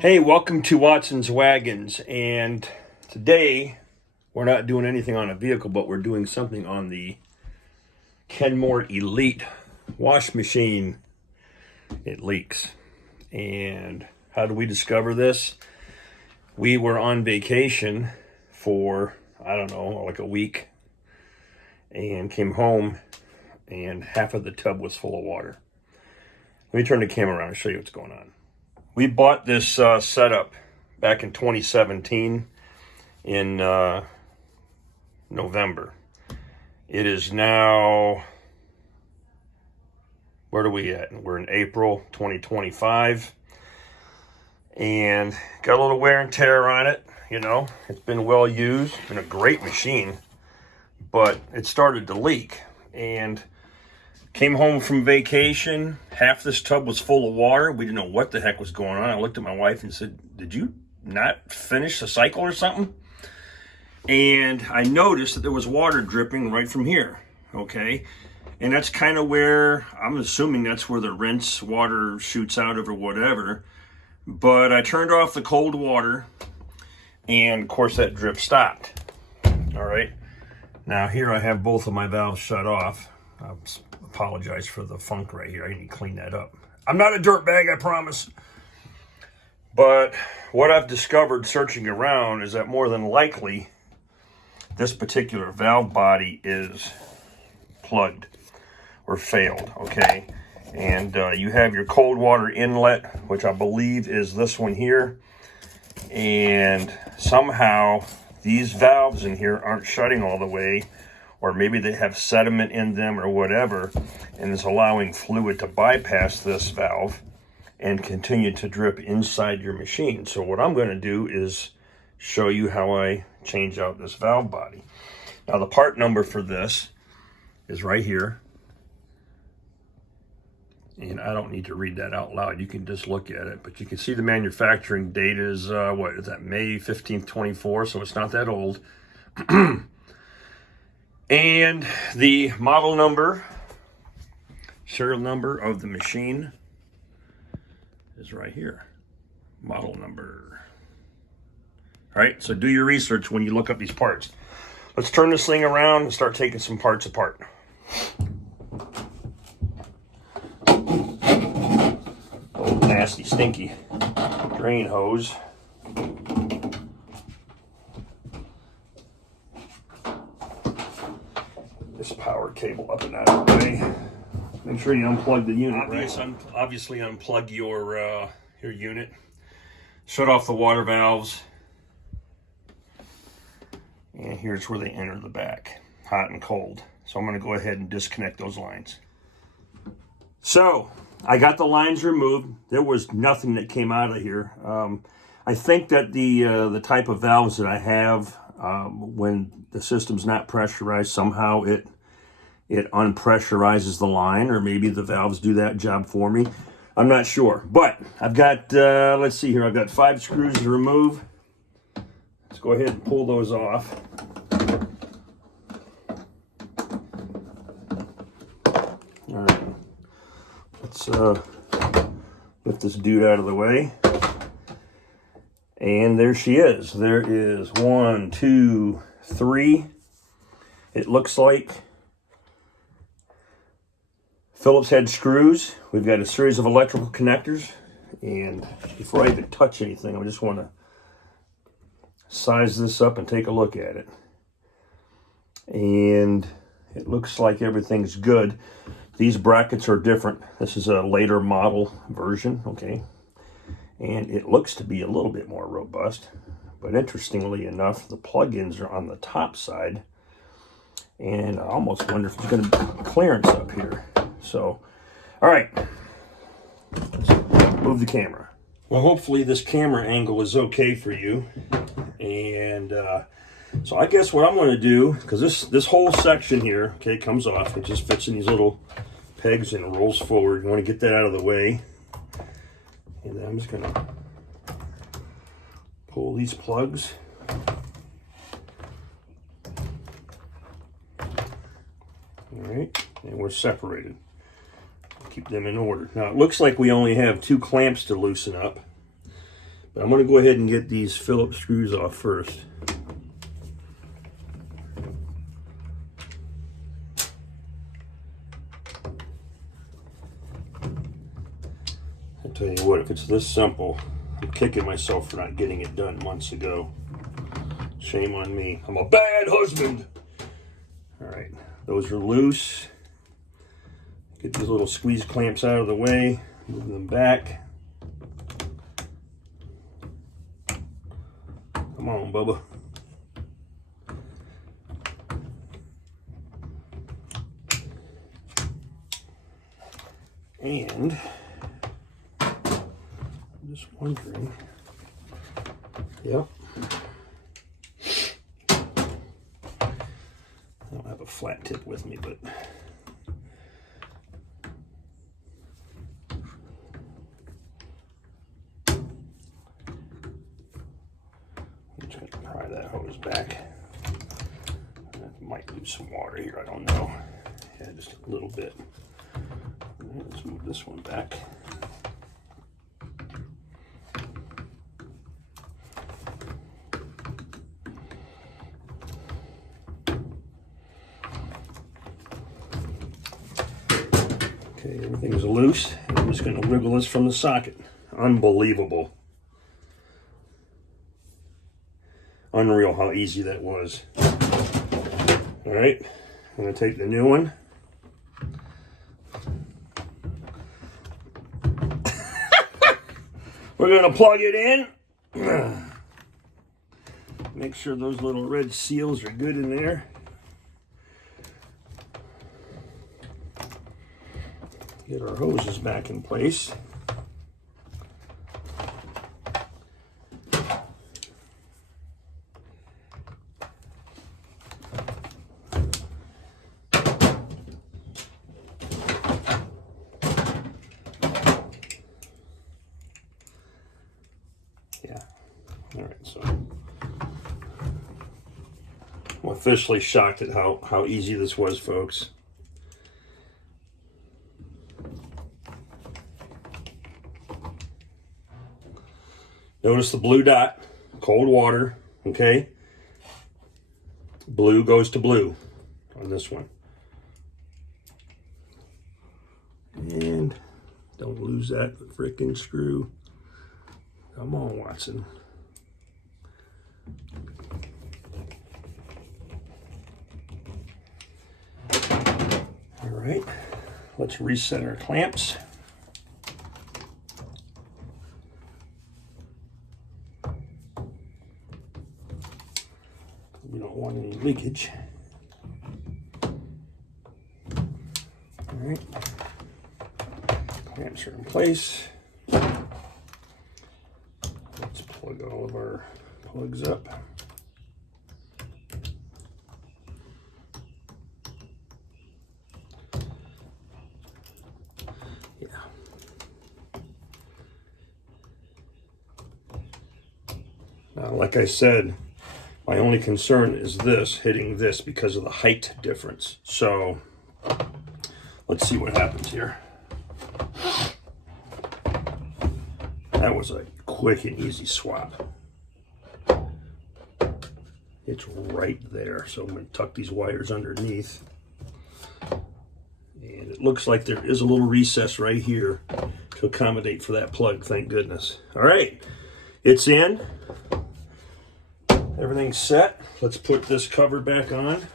Hey, welcome to Watson's Wagons, and today we're not doing anything on a vehicle, but we're doing something on the Kenmore Elite wash machine. It leaks. And how did we discover this? We were on vacation for, I don't know, like a week, and came home and half of the tub was full of water. Let me turn the camera around and show you what's going on. We bought this setup back in 2017 in November. It is now, where are we at? We're in April 2025. And got a little wear and tear on it, you know. It's been well used, been a great machine, but it started to leak. And came home from vacation, half this tub was full of water. We didn't know what the heck was going on. I looked at my wife and said, did you not finish the cycle or something? And I noticed that there was water dripping right from here, okay? And that's kind of where, I'm assuming that's where the rinse water shoots out of or whatever. But I turned off the cold water, and of course that drip stopped. All right, now here I have both of my valves shut off. I apologize for the funk right here. I need to clean that up. I'm not a dirtbag, I promise. But what I've discovered searching around is that more than likely this particular valve body is plugged or failed, okay? And you have your cold water inlet, which I believe is this one here. And somehow these valves in here aren't shutting all the way, or maybe they have sediment in them or whatever, and is allowing fluid to bypass this valve and continue to drip inside your machine. So what I'm going to do is show you how I change out this valve body. Now the part number for this is right here. And I don't need to read that out loud. You can just look at it. But you can see the manufacturing date is, what is that, May 15th, 24, so it's not that old. And the model number, serial number of the machine is right here. Model number. All right, so do your research when you look up these parts. Let's turn this thing around and start taking some parts apart. Old nasty, stinky drain hose. This power cable up and out of the way. Make sure you unplug the unit. Obviously unplug your unit. Shut off the water valves. And here's where they enter the back, hot and cold. So I'm going to go ahead and disconnect those lines. So I got the lines removed. There was nothing that came out of here. I think that the type of valves that I have, when the system's not pressurized, somehow it unpressurizes the line, or maybe the valves do that job for me. I'm not sure. But I've got, let's see here, I've got 5 screws to remove. Let's go ahead and pull those off. All right. Let's lift this dude out of the way. And there she is. There is 1, 2, 3. It looks like Phillips head screws. We've got a series of electrical connectors. And before I even touch anything, I just want to size this up and take a look at it. And it looks like everything's good. These brackets are different. This is a later model version, okay? And it looks to be a little bit more robust. But interestingly enough, the plug-ins are on the top side. And I almost wonder if there's going to be clearance up here. So, all right. Let's move the camera. Well, hopefully this camera angle is okay for you. And so I guess what I'm going to do, because this whole section here, okay, comes off. It just fits in these little pegs and rolls forward. You want to get that out of the way. And then I'm just going to pull these plugs. All right, and we're separated. Keep them in order. Now it looks like we only have 2 clamps to loosen up, But I'm going to go ahead and get these Phillips screws off first. I'll tell you what, if it's this simple, I'm kicking myself for not getting it done months ago. Shame on me. I'm a bad husband. All right, those are loose. Get these little squeeze clamps out of the way, move them back. Come on, Bubba. And I'm just wondering, yep. I don't have a flat tip with me, but I'm just going to pry that hose back. That might lose some water here, I don't know. Yeah, just a little bit. Right, let's move this one back. Okay, everything's loose. I'm just going to wiggle this from the socket. Unbelievable. Unreal how easy that was. All right, I'm going to take the new one. We're going to plug it in. Make sure those little red seals are good in there. Get our hoses back in place. Yeah. All right, so I'm officially shocked at how easy this was, folks. Notice the blue dot, cold water, okay? Blue goes to blue on this one. And don't lose that freaking screw. Come on, Watson. All right, let's reset our clamps. We don't want any leakage. All right, clamps are in place. Let's plug all of our plugs up. Yeah. Now, like I said, my only concern is this, hitting this because of the height difference. So let's see what happens here. That was a quick and easy swap. It's right there. So I'm going to tuck these wires underneath. And it looks like there is a little recess right here to accommodate for that plug, thank goodness. All right, it's in. Everything's set. Let's put this cover back on.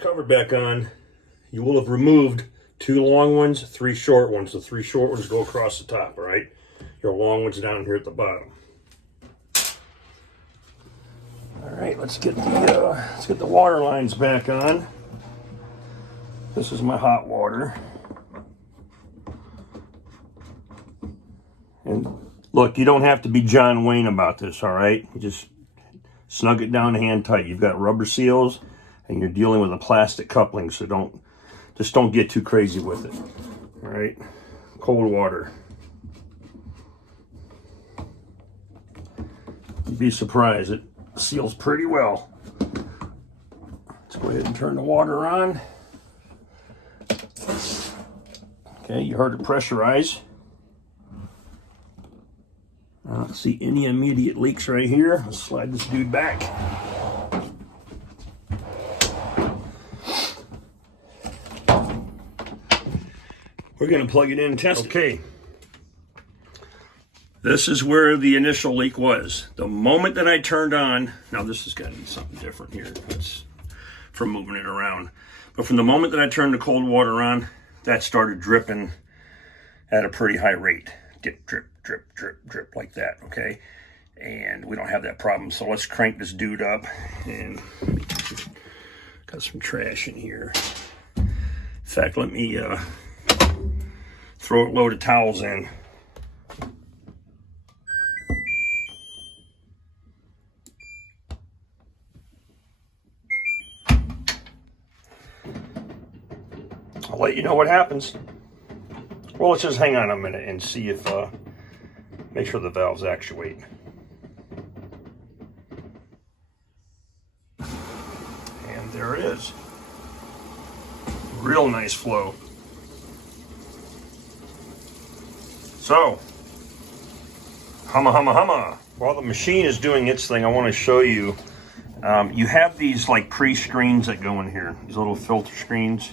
Cover back on. You will have removed 2 long ones, 3 short ones. The 3 short ones go across the top, all right? Your long ones down here at the bottom. All right, let's get the water lines back on. This is my hot water. And look, you don't have to be John Wayne about this, all right? You just snug it down hand tight. You've got rubber seals, and you're dealing with a plastic coupling, so don't get too crazy with it. All right, cold water. You'd be surprised, it seals pretty well. Let's go ahead and turn the water on. Okay, you heard it pressurize. I don't see any immediate leaks right here. Let's slide this dude back. We're going to plug it in and test it. Okay. This is where the initial leak was. The moment that I turned on, now this has got to be something different here. That's from moving it around. But from the moment that I turned the cold water on, that started dripping at a pretty high rate. Drip, drip, drip, drip, drip, like that, okay? And we don't have that problem. So let's crank this dude up. And got some trash in here. In fact, let me throw a load of towels in. I'll let you know what happens. Well, let's just hang on a minute and see if, make sure the valves actuate. And there it is. Real nice flow. So, humma, humma, humma. While the machine is doing its thing, I want to show you, you have these like pre-screens that go in here, these little filter screens.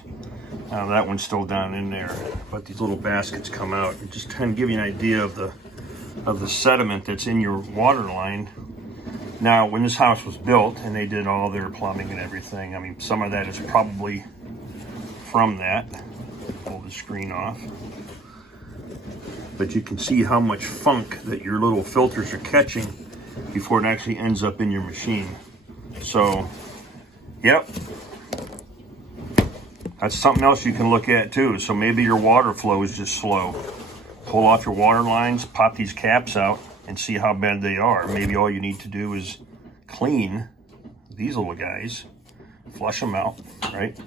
That one's still down in there, but these little baskets come out and just kind of give you an idea of the sediment that's in your water line. Now, when this house was built and they did all their plumbing and everything, I mean, some of that is probably from that. Pull the screen off. But you can see how much funk that your little filters are catching before it actually ends up in your machine. So, yep. That's something else you can look at too. So maybe your water flow is just slow. Pull off your water lines, pop these caps out, and see how bad they are. Maybe all you need to do is clean these little guys, flush them out, right?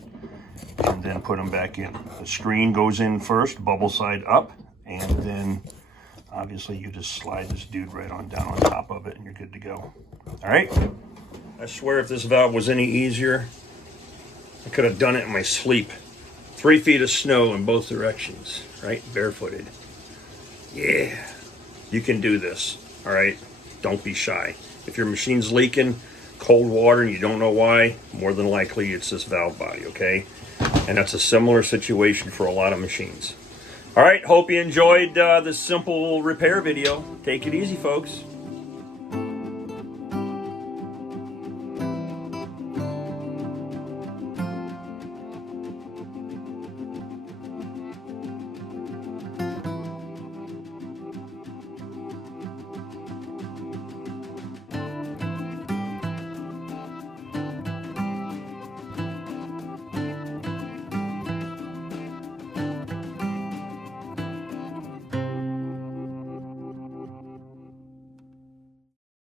And then put them back in. The screen goes in first, bubble side up, and then obviously you just slide this dude right on down on top of it and you're good to go. All right? I swear if this valve was any easier, I could have done it in my sleep. 3 feet of snow in both directions, right? Barefooted. Yeah, you can do this, all right? Don't be shy. If your machine's leaking cold water and you don't know why, more than likely it's this valve body, okay? And that's a similar situation for a lot of machines. All right, hope you enjoyed this simple repair video. Take it easy, folks.